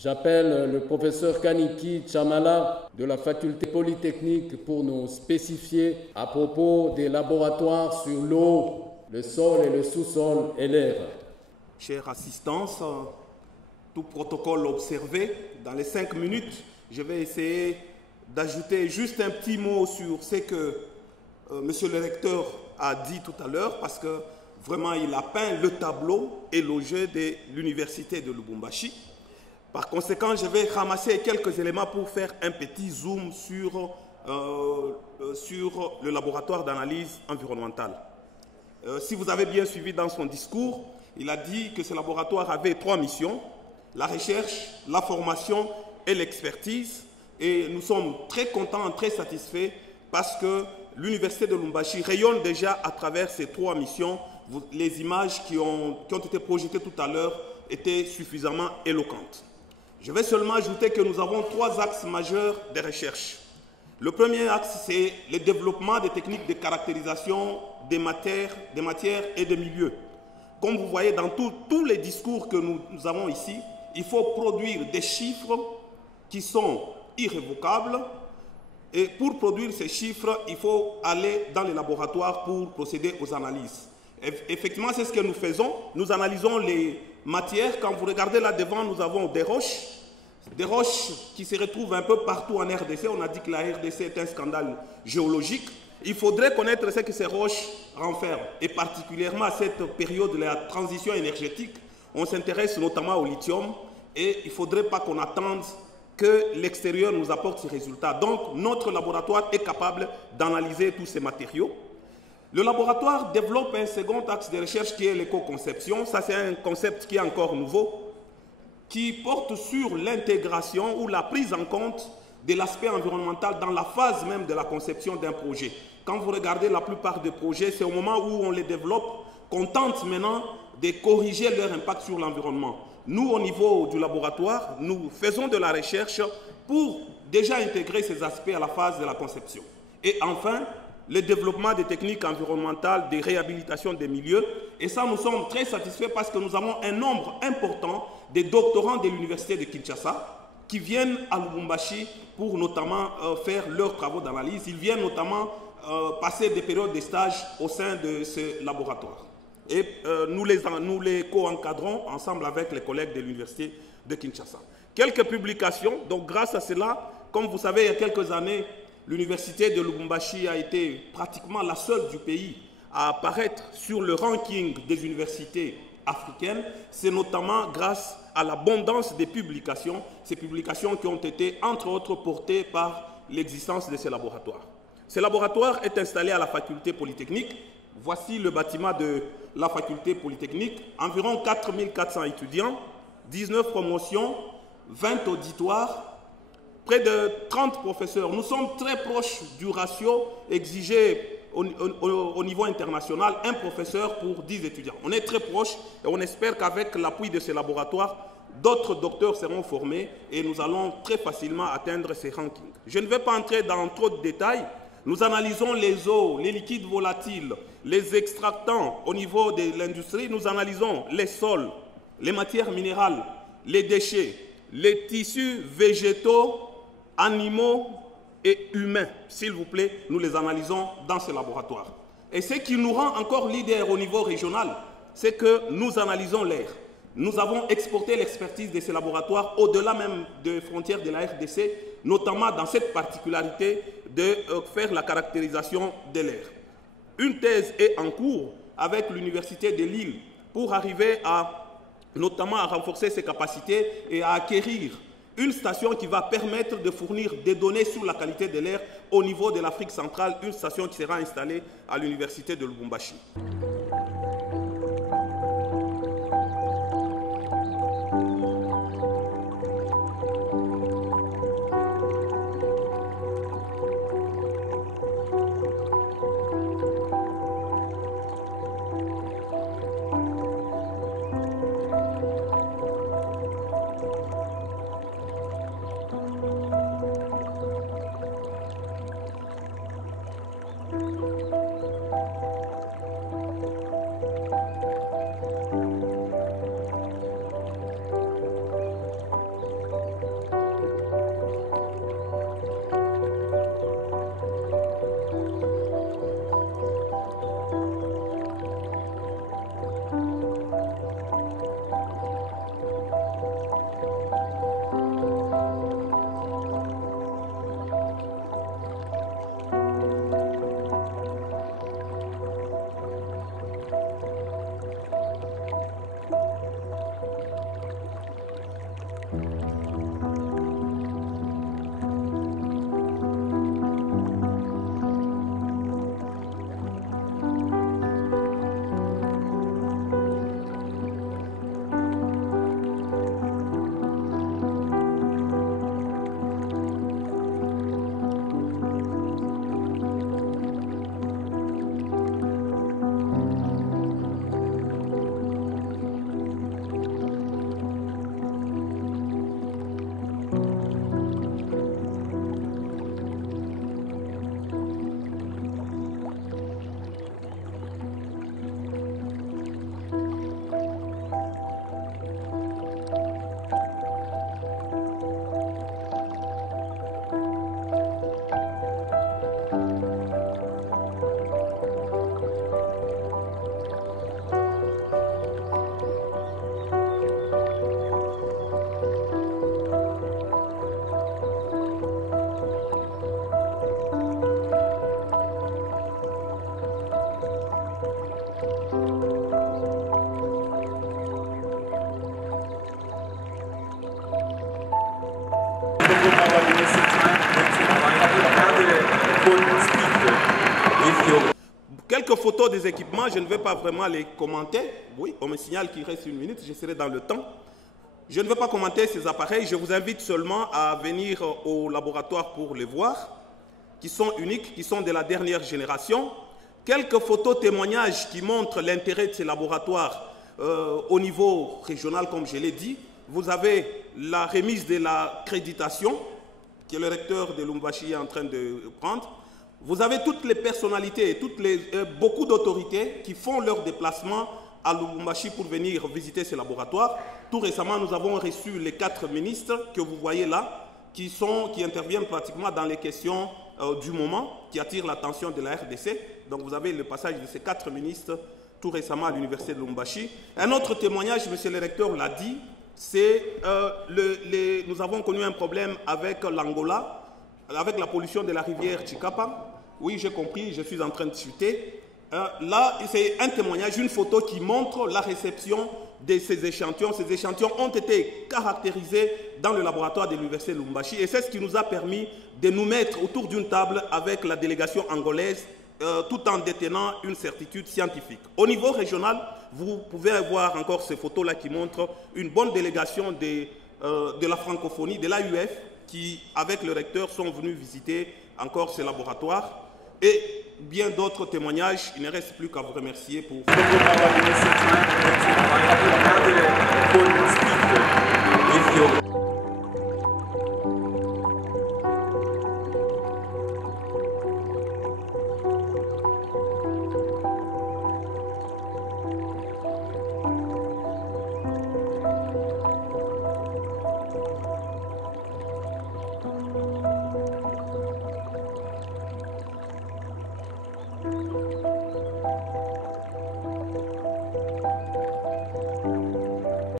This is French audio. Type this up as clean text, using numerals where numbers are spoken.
J'appelle le professeur Kaniki Chamala de la faculté polytechnique pour nous spécifier à propos des laboratoires sur l'eau, le sol et le sous-sol et l'air. Chère assistance, tout protocole observé, dans les 5 minutes, je vais essayer d'ajouter juste un petit mot sur ce que monsieur le recteur a dit tout à l'heure, parce que vraiment il a peint le tableau élogieux de l'université de Lubumbashi. Par conséquent, je vais ramasser quelques éléments pour faire un petit zoom sur le laboratoire d'analyse environnementale. Si vous avez bien suivi dans son discours, il a dit que ce laboratoire avait 3 missions, la recherche, la formation et l'expertise. Et nous sommes très contents, très satisfaits parce que l'université de Lubumbashi rayonne déjà à travers ces 3 missions. Les images qui ont été projetées tout à l'heure étaient suffisamment éloquentes. Je vais seulement ajouter que nous avons 3 axes majeurs de recherche. Le premier axe, c'est le développement des techniques de caractérisation des matières et des milieux. Comme vous voyez dans tous les discours que nous avons ici, il faut produire des chiffres qui sont irrévocables. Et pour produire ces chiffres, il faut aller dans les laboratoires pour procéder aux analyses. Effectivement, c'est ce que nous faisons. Nous analysons les matières. Quand vous regardez là devant, nous avons des roches qui se retrouvent un peu partout en RDC. On a dit que la RDC est un scandale géologique. Il faudrait connaître ce que ces roches renferment. Et particulièrement à cette période de la transition énergétique, on s'intéresse notamment au lithium. Et il ne faudrait pas qu'on attende que l'extérieur nous apporte ces résultats. Donc, notre laboratoire est capable d'analyser tous ces matériaux. Le laboratoire développe un second axe de recherche qui est l'éco-conception. Ça, c'est un concept qui est encore nouveau, qui porte sur l'intégration ou la prise en compte de l'aspect environnemental dans la phase même de la conception d'un projet. Quand vous regardez la plupart des projets, c'est au moment où on les développe qu'on tente maintenant de corriger leur impact sur l'environnement. Nous, au niveau du laboratoire, nous faisons de la recherche pour déjà intégrer ces aspects à la phase de la conception. Et enfin, le développement des techniques environnementales de réhabilitation des milieux. Et ça, nous sommes très satisfaits parce que nous avons un nombre important de doctorants de l'université de Kinshasa qui viennent à Lubumbashi pour notamment faire leurs travaux d'analyse. Ils viennent notamment passer des périodes de stage au sein de ce laboratoire. Et nous les co-encadrons ensemble avec les collègues de l'université de Kinshasa. Quelques publications, donc grâce à cela, comme vous savez, il y a quelques années, l'université de Lubumbashi a été pratiquement la seule du pays à apparaître sur le ranking des universités africaines. C'est notamment grâce à l'abondance des publications, ces publications qui ont été entre autres portées par l'existence de ces laboratoires. Ce laboratoire est installé à la faculté polytechnique. Voici le bâtiment de la faculté polytechnique. Environ 4400 étudiants, 19 promotions, 20 auditoires, près de 30 professeurs. Nous sommes très proches du ratio exigé au niveau international, un professeur pour 10 étudiants. On est très proches et on espère qu'avec l'appui de ces laboratoires, d'autres docteurs seront formés et nous allons très facilement atteindre ces rankings. Je ne vais pas entrer dans trop de détails. Nous analysons les eaux, les liquides volatiles, les extractants au niveau de l'industrie. Nous analysons les sols, les matières minérales, les déchets, les tissus végétaux, animaux et humains. S'il vous plaît, nous les analysons dans ce laboratoire. Et ce qui nous rend encore leader au niveau régional, c'est que nous analysons l'air. Nous avons exporté l'expertise de ces laboratoires au-delà même des frontières de la RDC, notamment dans cette particularité de faire la caractérisation de l'air. Une thèse est en cours avec l'Université de Lille pour arriver notamment à renforcer ses capacités et à acquérir une station qui va permettre de fournir des données sur la qualité de l'air au niveau de l'Afrique centrale, une station qui sera installée à l'Université de Lubumbashi. Quelques photos des équipements, je ne vais pas vraiment les commenter. Oui, on me signale qu'il reste 1 minute, je serai dans le temps. Je ne vais pas commenter ces appareils, je vous invite seulement à venir au laboratoire pour les voir, qui sont uniques, qui sont de la dernière génération. Quelques photos témoignages qui montrent l'intérêt de ces laboratoires au niveau régional, comme je l'ai dit. Vous avez la remise de l'accréditation, que le recteur de Lubumbashi est en train de prendre. Vous avez toutes les personnalités, beaucoup d'autorités qui font leur déplacement à Lubumbashi pour venir visiter ces laboratoires. Tout récemment, nous avons reçu les 4 ministres que vous voyez là, qui interviennent pratiquement dans les questions du moment, qui attirent l'attention de la RDC. Donc vous avez le passage de ces 4 ministres tout récemment à l'université de Lubumbashi. Un autre témoignage, monsieur le recteur l'a dit, c'est nous avons connu un problème avec l'Angola, avec la pollution de la rivière Chikapa. Oui, j'ai compris, je suis en train de chuter. Là, c'est un témoignage, une photo qui montre la réception de ces échantillons. Ces échantillons ont été caractérisés dans le laboratoire de l'université de Lubumbashi et c'est ce qui nous a permis de nous mettre autour d'une table avec la délégation angolaise tout en détenant une certitude scientifique. Au niveau régional, vous pouvez avoir encore ces photos-là qui montrent une bonne délégation de la francophonie, de l'AUF, qui, avec le recteur, sont venus visiter encore ces laboratoires. Et bien d'autres témoignages, il ne reste plus qu'à vous remercier pour...